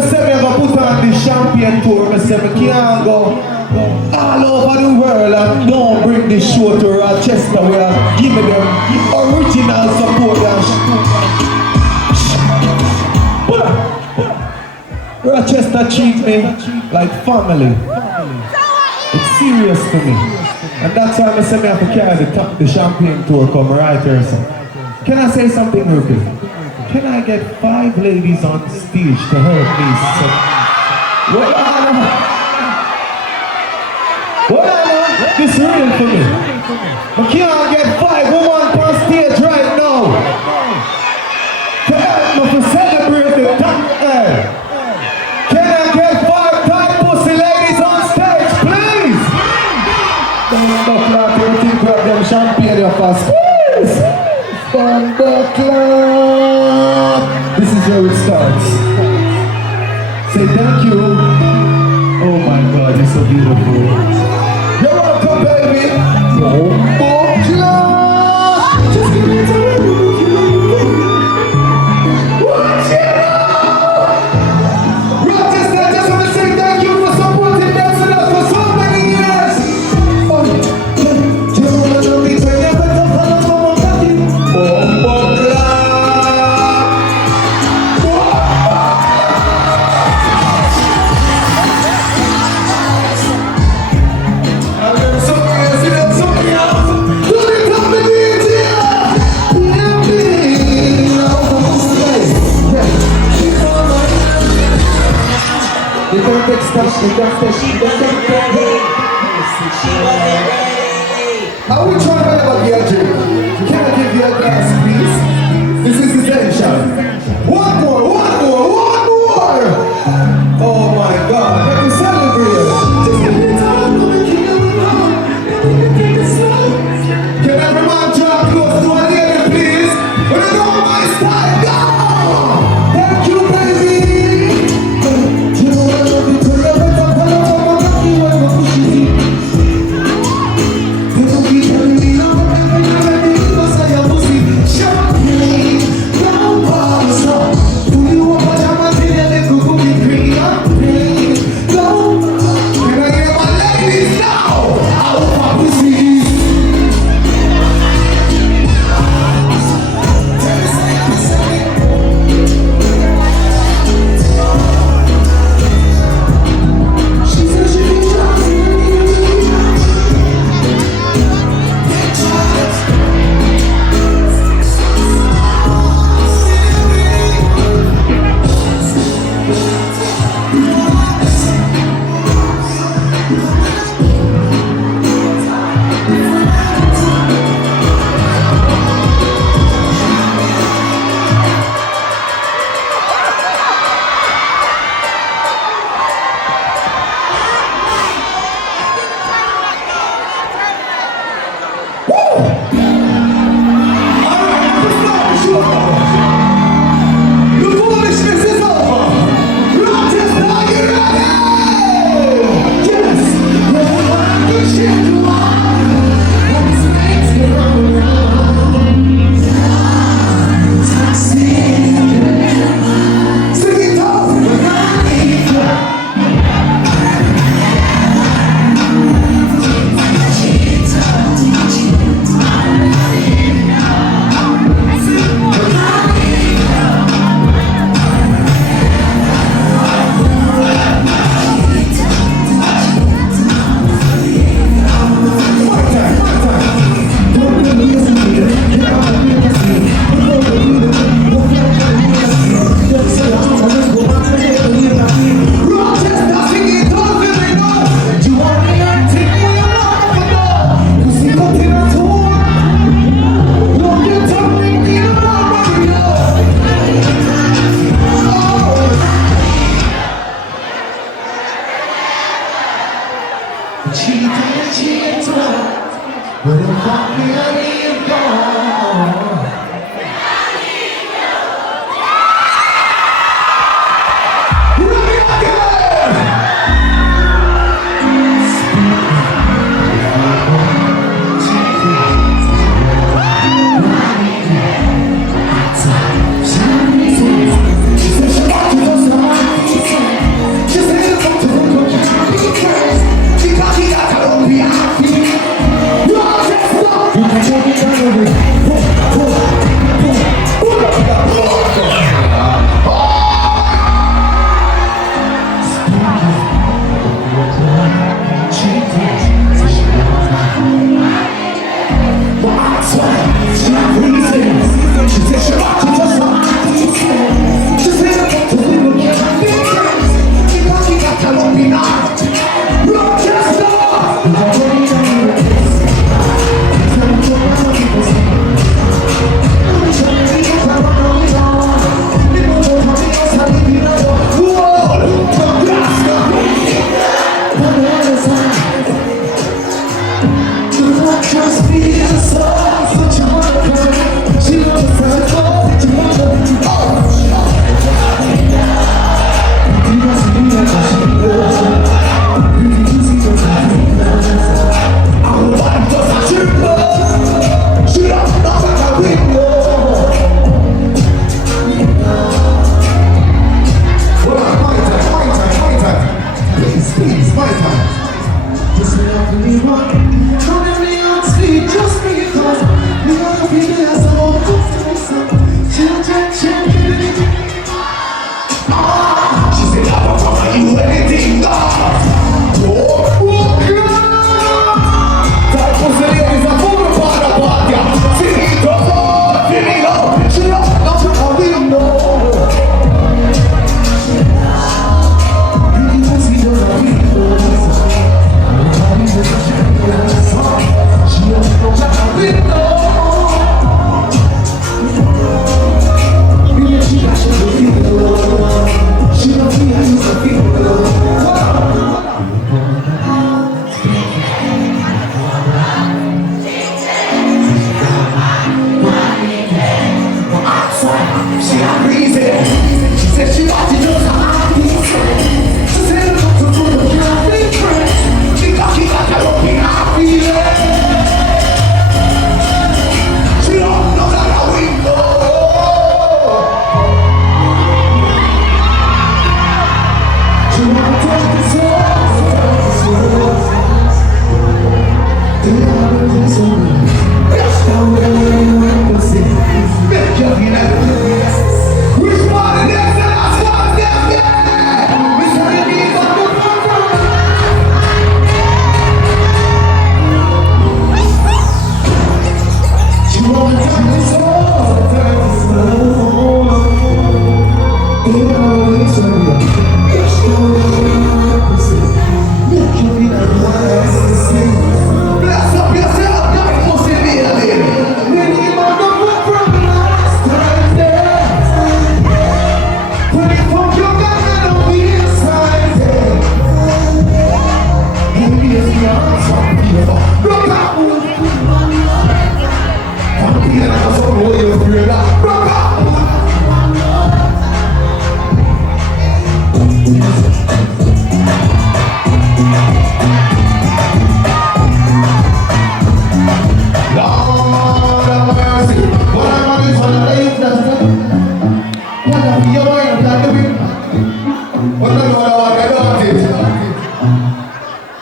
I said me gonna put on the champagne tour. I said me can't go all over the world and don't bring this show to Rochester. We are giving them original support. Rochester treat me like family. It's serious to me. And that's why I say me have to carry the champagne tour come right here. So. Can I say something real quick? Can I get 5 ladies on stage to help me? Well, this is real for me. I can't get 5 women on stage right now to help me to celebrate the top air. Can I get 5 tight pussy ladies on stage, please? Don't clap your team, grab them champagne your fast. Please! Thunder clap! This is where it starts. Say thank you. Oh my God, you're so beautiful. You're welcome, baby. Thunder clap! Just give me time. Watch it out! Rochester, I just want to say thank you for supporting Dexter for so many years. You don't want to be trying to put up on the Are we trying to have a beer drink? Can I give you a glass, please? This is essential. One more. Oh my God, let me celebrate. Just give me time, can everyone draw close to a lady, please? We're gonna go my style, go! Thank you, baby. You know I love you to love it. Please, my time. Just let me walk. Don't let me on sleep. Just because we wanna be there. So children. She said, I don't want you anything. Oh, girl. That was the ladies of the party. Sing it up, sing it up. She loves not how we know.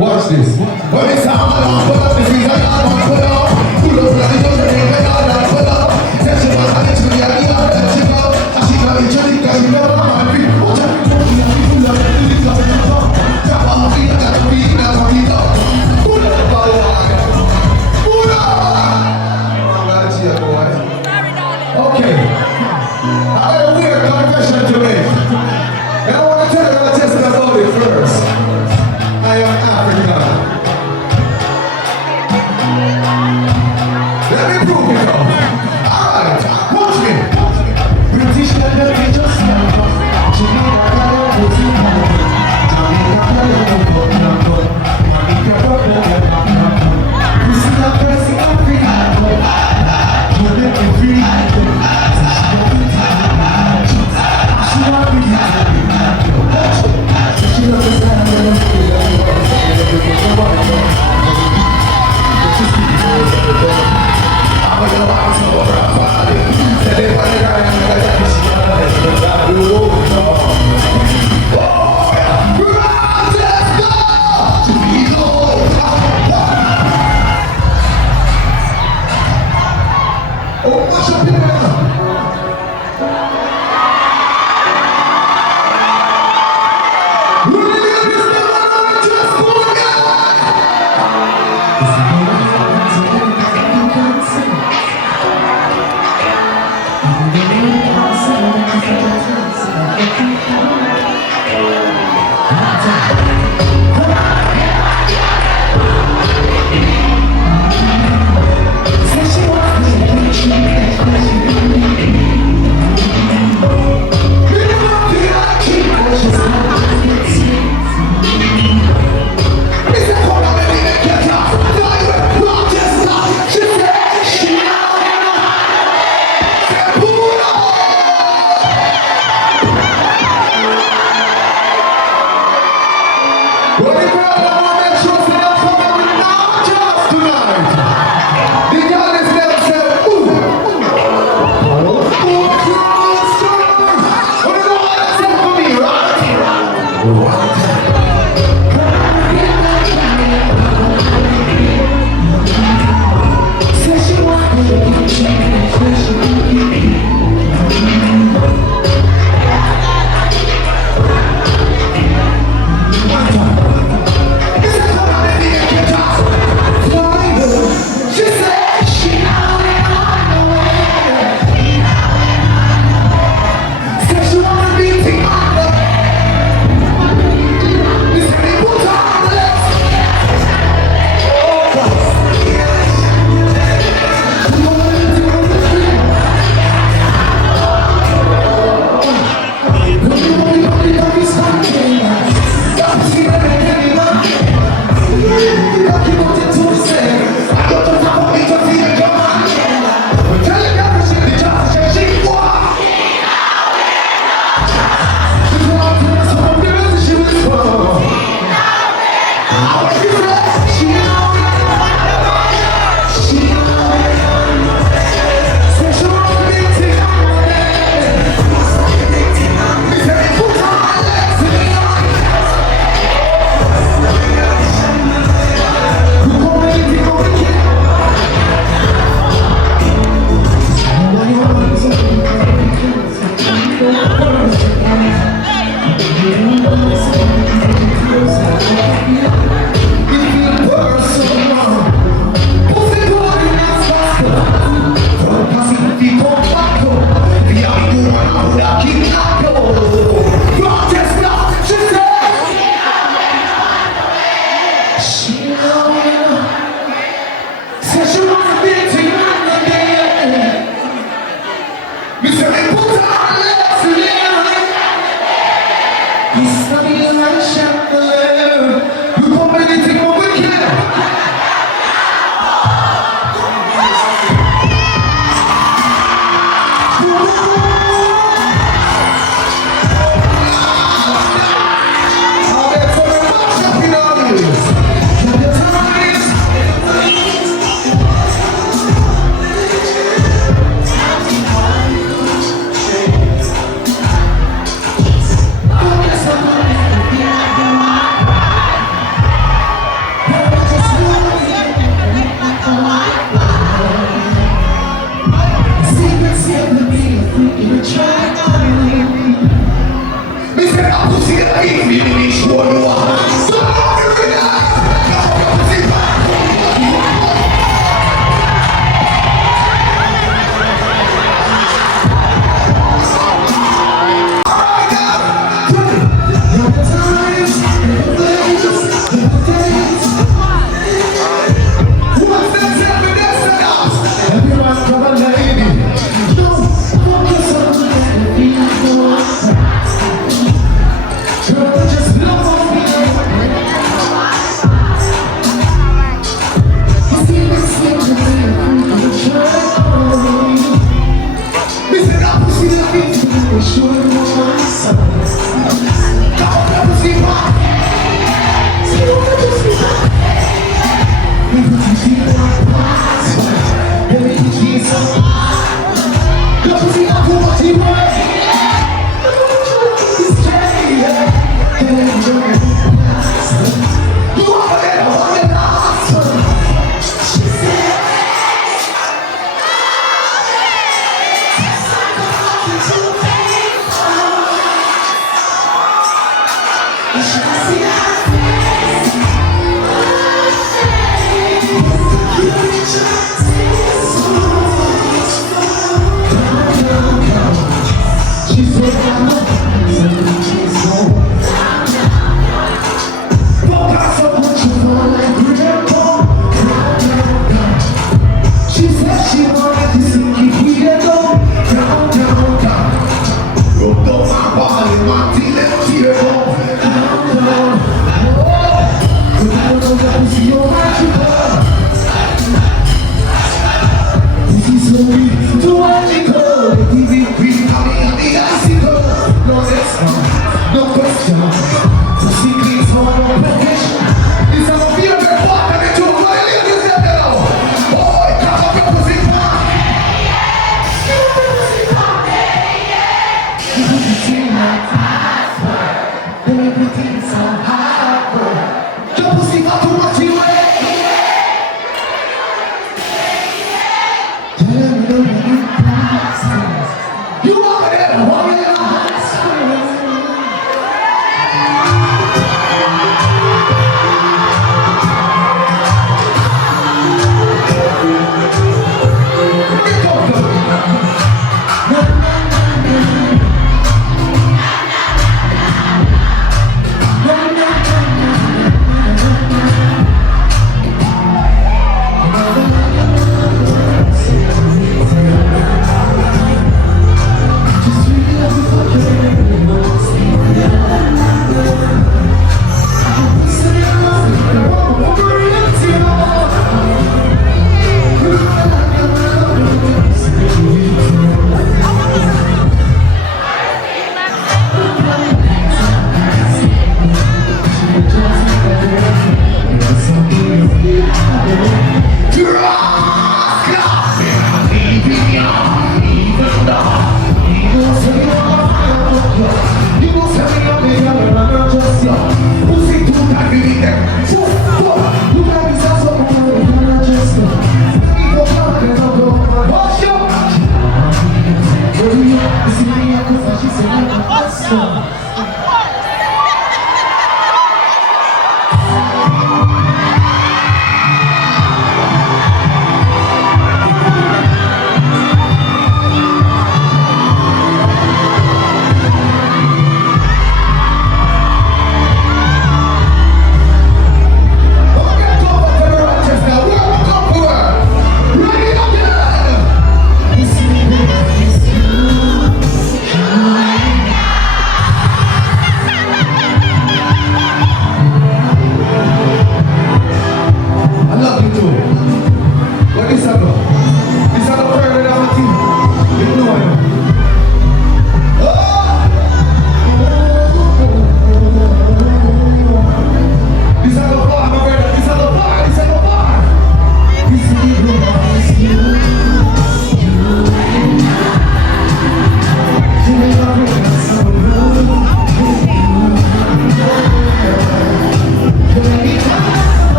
Watch this. When it's time, I'm put up the feet, I'm put up. Who knows that it doesn't make a yard, I'm put up. That's your man, it's really a yard, that's your man. I see how it's really got you never on me. Watch out, you love it, you love it, you love it. Tap on me, I got to be, now I'm up. Put up, put up. I'm glad to see you, boy. Okay. I got a weird confession to make. And I want to tell you a little about it first. I am African. Let me prove it all. Alright, watch me. British and just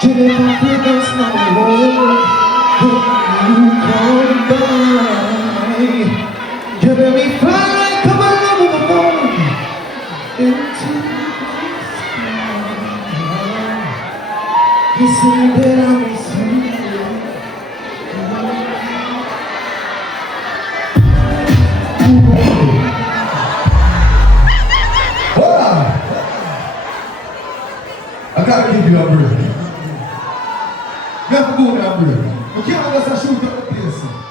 Jennifer, there's no love when you come by. You let me fly like a balloon into the sky. You say that I'm sweet. I gotta give you a break. You have to go now, break. You can't just shoot up the place.